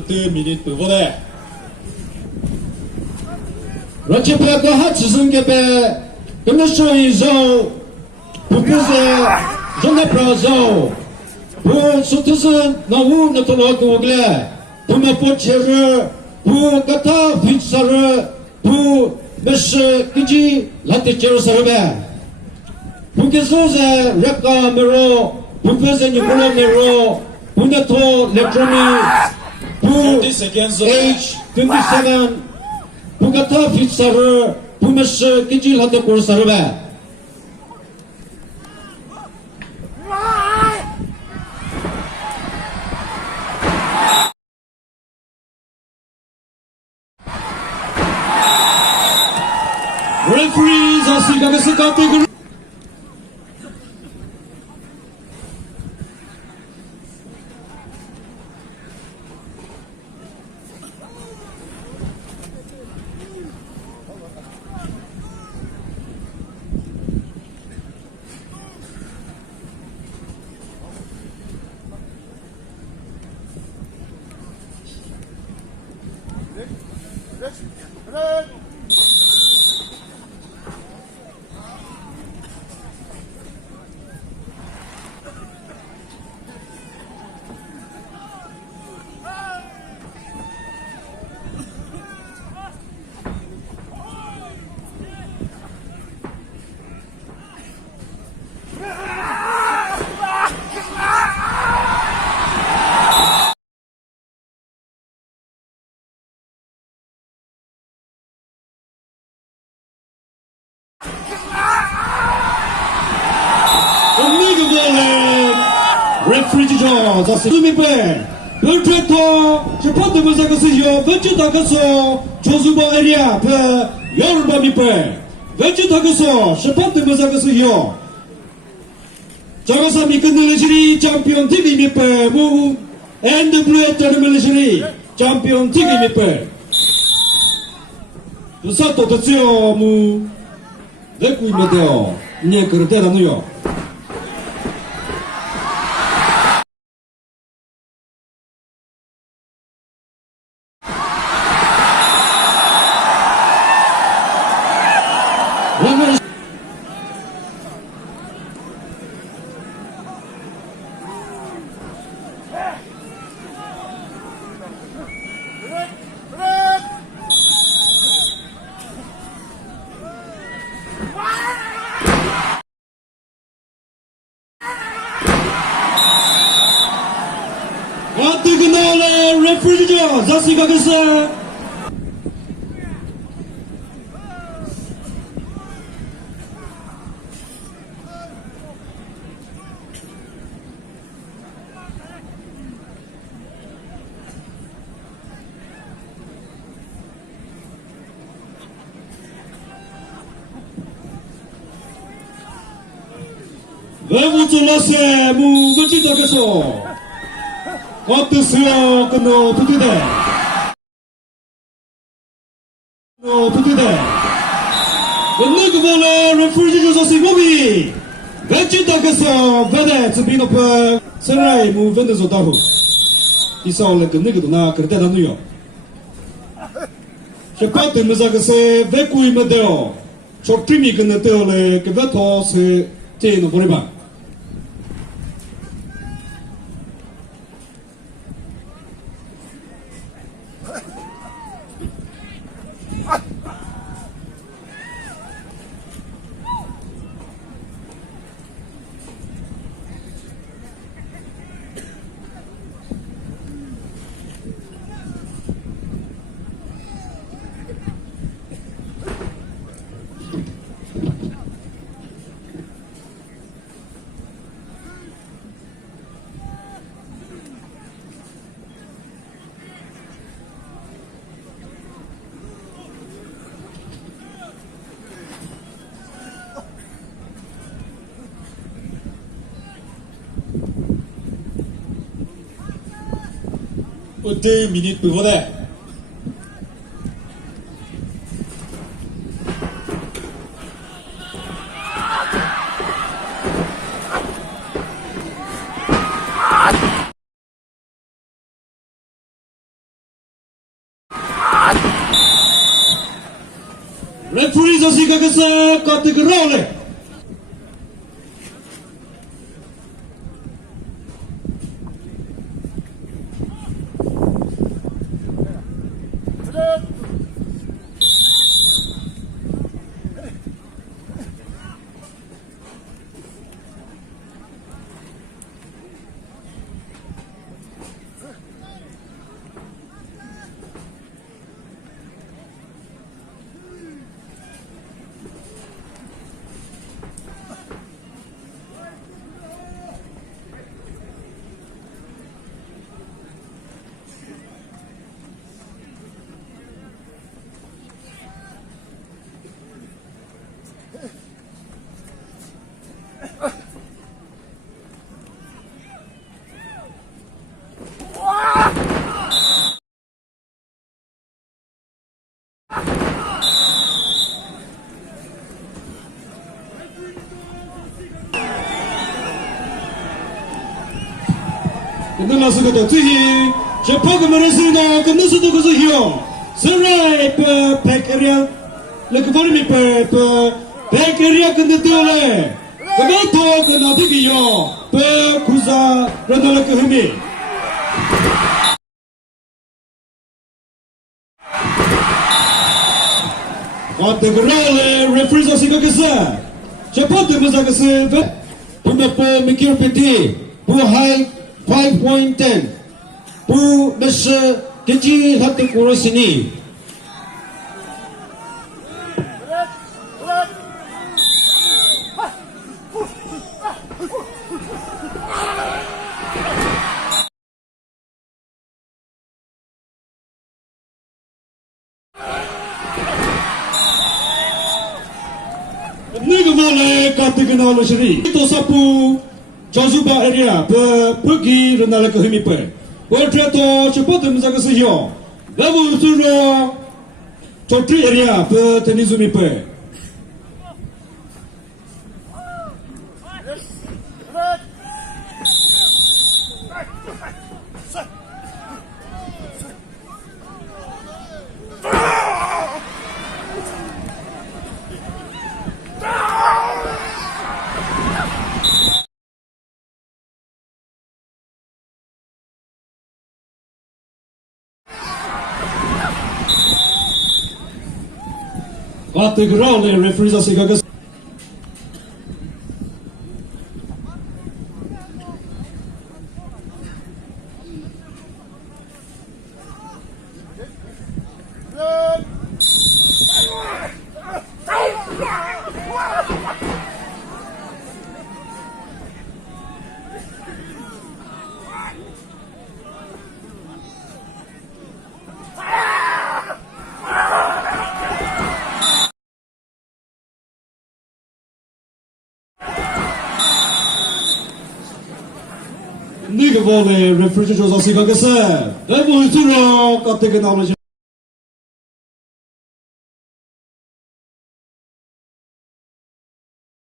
2 minutes不的。而且不要搞好自身个呗，跟着手一手，不是让他不要手，不说的是那我那都老多个嘞，不嘛不切日，不给他平时日，不没事自己来得接受啥呗，不给说噻，人家没有，不给噻你不能没有，不那头来证明，不 H 27。Bukata fitsar, pumas kijil hate kursarbe. Referees asli kagası kategori. Referee 就这是准备，本传统是跑对面这个是要分就大个说，就是把 area 不要人把米白，分就大个说是跑对面这个是要，这个上面跟那些里 champion TV 米白，我 NWA 这里面那些里 champion TV 米白，不是多的只要我，那贵没得哦，你也可能带他们哟。Diagonale referee zassi kagısı. Ve vurulası mu gıcı takısı. 어떠세요? 그노 부두대. 부두대. 오늘 그거는 레프리지 조사시 몸이 외진다겠어. 베데 즈비노프 세라이 무 벤데조 다후. 이사올레 그 느기도 나 그때 나누요. 셰파트 무자그세 베쿠이면 돼요. 적팀이 근데 때올레 그 베토스 제노 보내봐. Au 2 minutes pour de. 레프리 자식아가서 까뜨그러래. 끝났을 것도 뒤 제파가 말했으나 끝났어도 그서 형 서라이 백에리아 레크버리미 백에리아 끝났대요래 그것도 끝나디기요 구사 런달라크 흐미 어때그러래 레프리자 생각했어 제파도 무사겠어 부메포 미키르피티 부하이 5.10 Bu Mr. Keji Hati Kurosini Nega male kata kenal seri Itu sapu Jazuba area pergi rendah ke hemipe. Bertrato cepat menjaga sihyo. Lalu turun Chotri area tenis hemipe. Kata gerau le referee zasi gagas. Nega vole referee zasi gagas. Lalu turun kata kenal